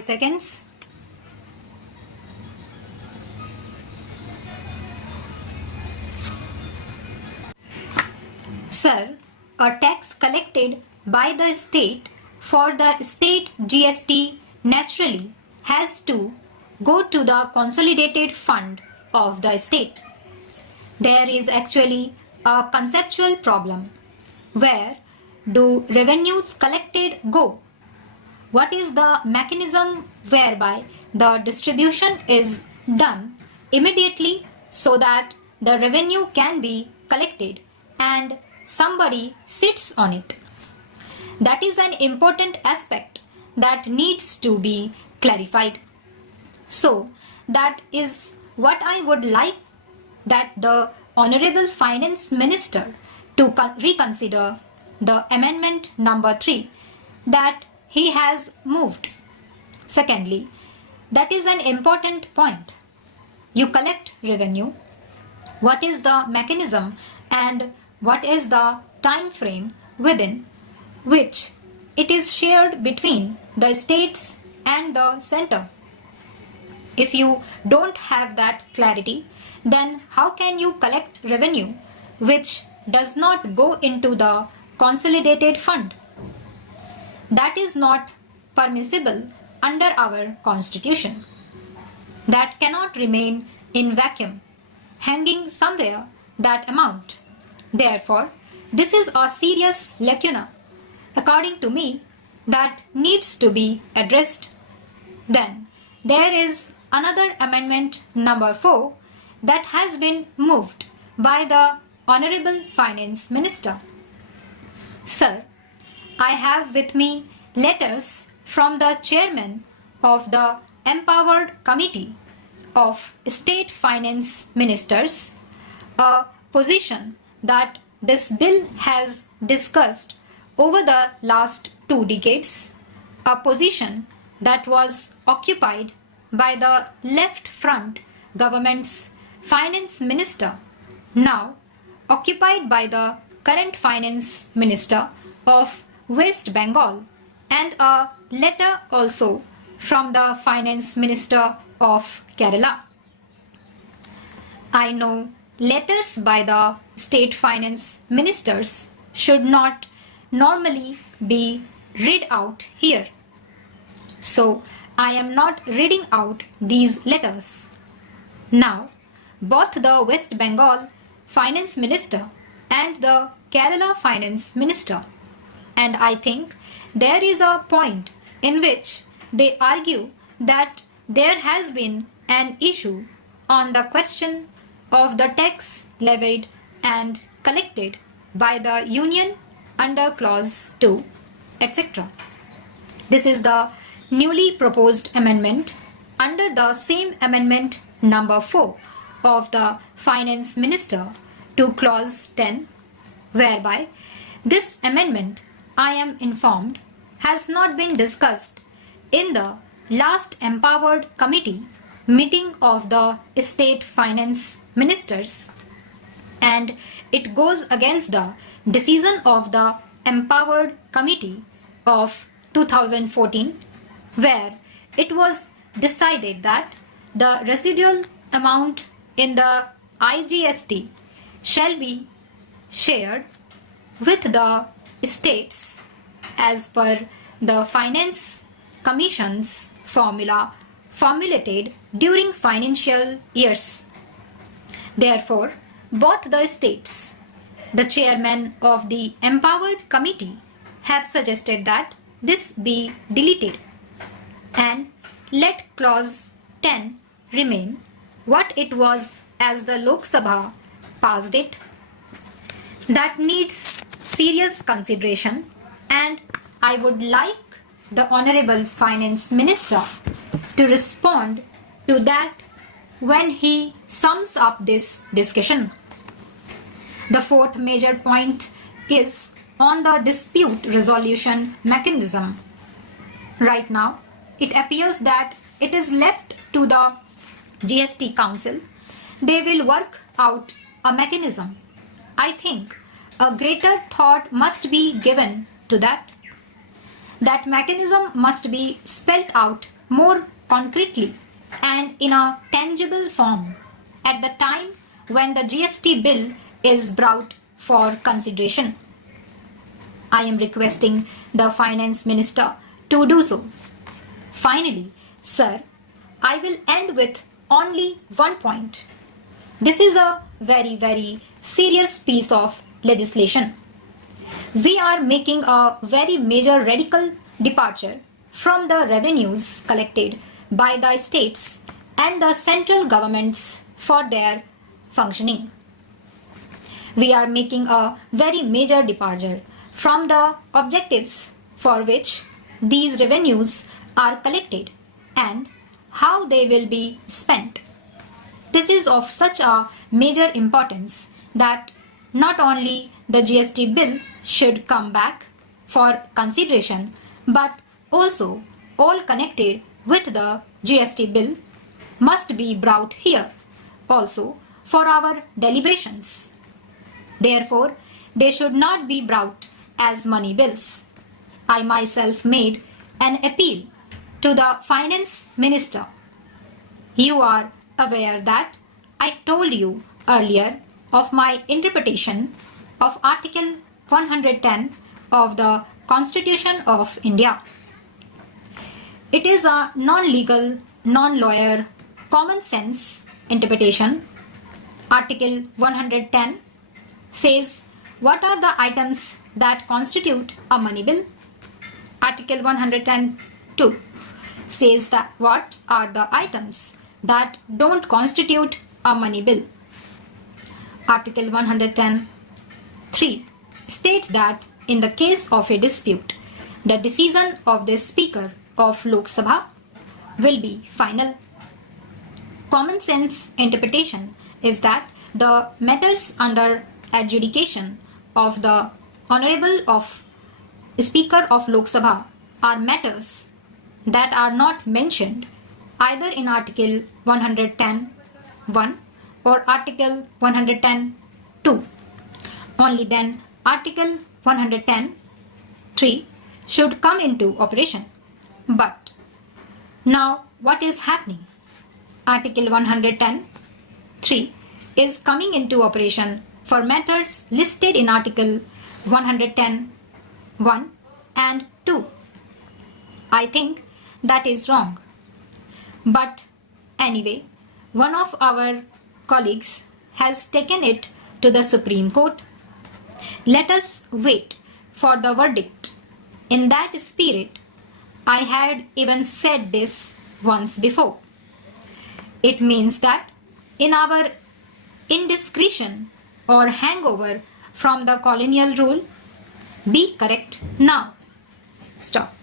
5 seconds. Sir, a tax collected by the state for the state GST naturally has to go to the consolidated fund of the state. There is actually a conceptual problem. Where do revenues collected go? What is the mechanism whereby the distribution is done immediately so that the revenue can be collected and somebody sits on it? That is an important aspect that needs to be clarified. So that is what I would like that the Honorable Finance Minister to reconsider the amendment number 3 that he has moved. Secondly, that is an important point. You collect revenue. What is the mechanism and what is the time frame within which it is shared between the states and the center? If you don't have that clarity, then how can you collect revenue which does not go into the consolidated fund? That is not permissible under our constitution. That cannot remain in vacuum, hanging somewhere that amount. Therefore, this is a serious lacuna, according to me, that needs to be addressed. Then, there is another amendment number 4 that has been moved by the Honorable Finance Minister. Sir, I have with me letters from the chairman of the Empowered Committee of State Finance Ministers, a position that this bill has discussed over the last 2 decades, a position that was occupied by the left front government's finance minister, now occupied by the current finance minister of West Bengal, and a letter also from the finance minister of Kerala. I know letters by the state finance ministers should not normally be read out here. So I am not reading out these letters. Now, both the West Bengal finance minister and the Kerala finance minister, and I think there is a point in which they argue that there has been an issue on the question of the tax levied and collected by the union under clause 2, etc. This is the newly proposed amendment under the same amendment number 4 of the finance minister to clause 10, whereby this amendment, I am informed, has not been discussed in the last empowered committee meeting of the state finance ministers, and it goes against the decision of the empowered committee of 2014, where it was decided that the residual amount in the IGST shall be shared with the states as per the Finance Commission's formula formulated during financial years. Therefore, both the states, the chairman of the empowered committee, have suggested that this be deleted and let clause 10 remain what it was as the Lok Sabha passed it. That needs serious consideration, and I would like the Honorable Finance Minister to respond to that when he sums up this discussion. The fourth major point is on the dispute resolution mechanism. Right now, it appears that it is left to the GST Council. They will work out a mechanism. I think a greater thought must be given to that. That mechanism must be spelt out more concretely and in a tangible form at the time when the GST bill is brought for consideration. I am requesting the Finance Minister to do so. Finally, sir, I will end with only one point. This is a very serious piece of legislation. We are making a very major radical departure from the revenues collected by the states and the central governments for their functioning. We are making a very major departure from the objectives for which these revenues are collected and how they will be spent. This is of such a major importance that not only the GST bill should come back for consideration, but also all connected with the GST bill must be brought here also for our deliberations. Therefore, they should not be brought as money bills. I myself made an appeal to the Finance Minister. You are aware that I told you earlier of my interpretation of Article 110 of the Constitution of India. It is a non-legal, non-lawyer, common sense interpretation. Article 110 says what are the items that constitute a money bill. Article 110(2) says that what are the items that don't constitute a money bill. Article 110(3) states that in the case of a dispute, the decision of the Speaker of Lok Sabha will be final. Common sense interpretation is that the matters under adjudication of the Honorable of Speaker of Lok Sabha are matters that are not mentioned either in Article 110(1) or Article 110(2). Only then Article 110(3) should come into operation. But now what is happening? Article 110(3) is coming into operation for matters listed in Article 110(1) and 2. I think that is wrong. But anyway, one of our colleagues has taken it to the Supreme Court. Let us wait for the verdict. In that spirit, I had even said this once before. It means that in our indiscretion or hangover from the colonial rule, be correct now. Stop.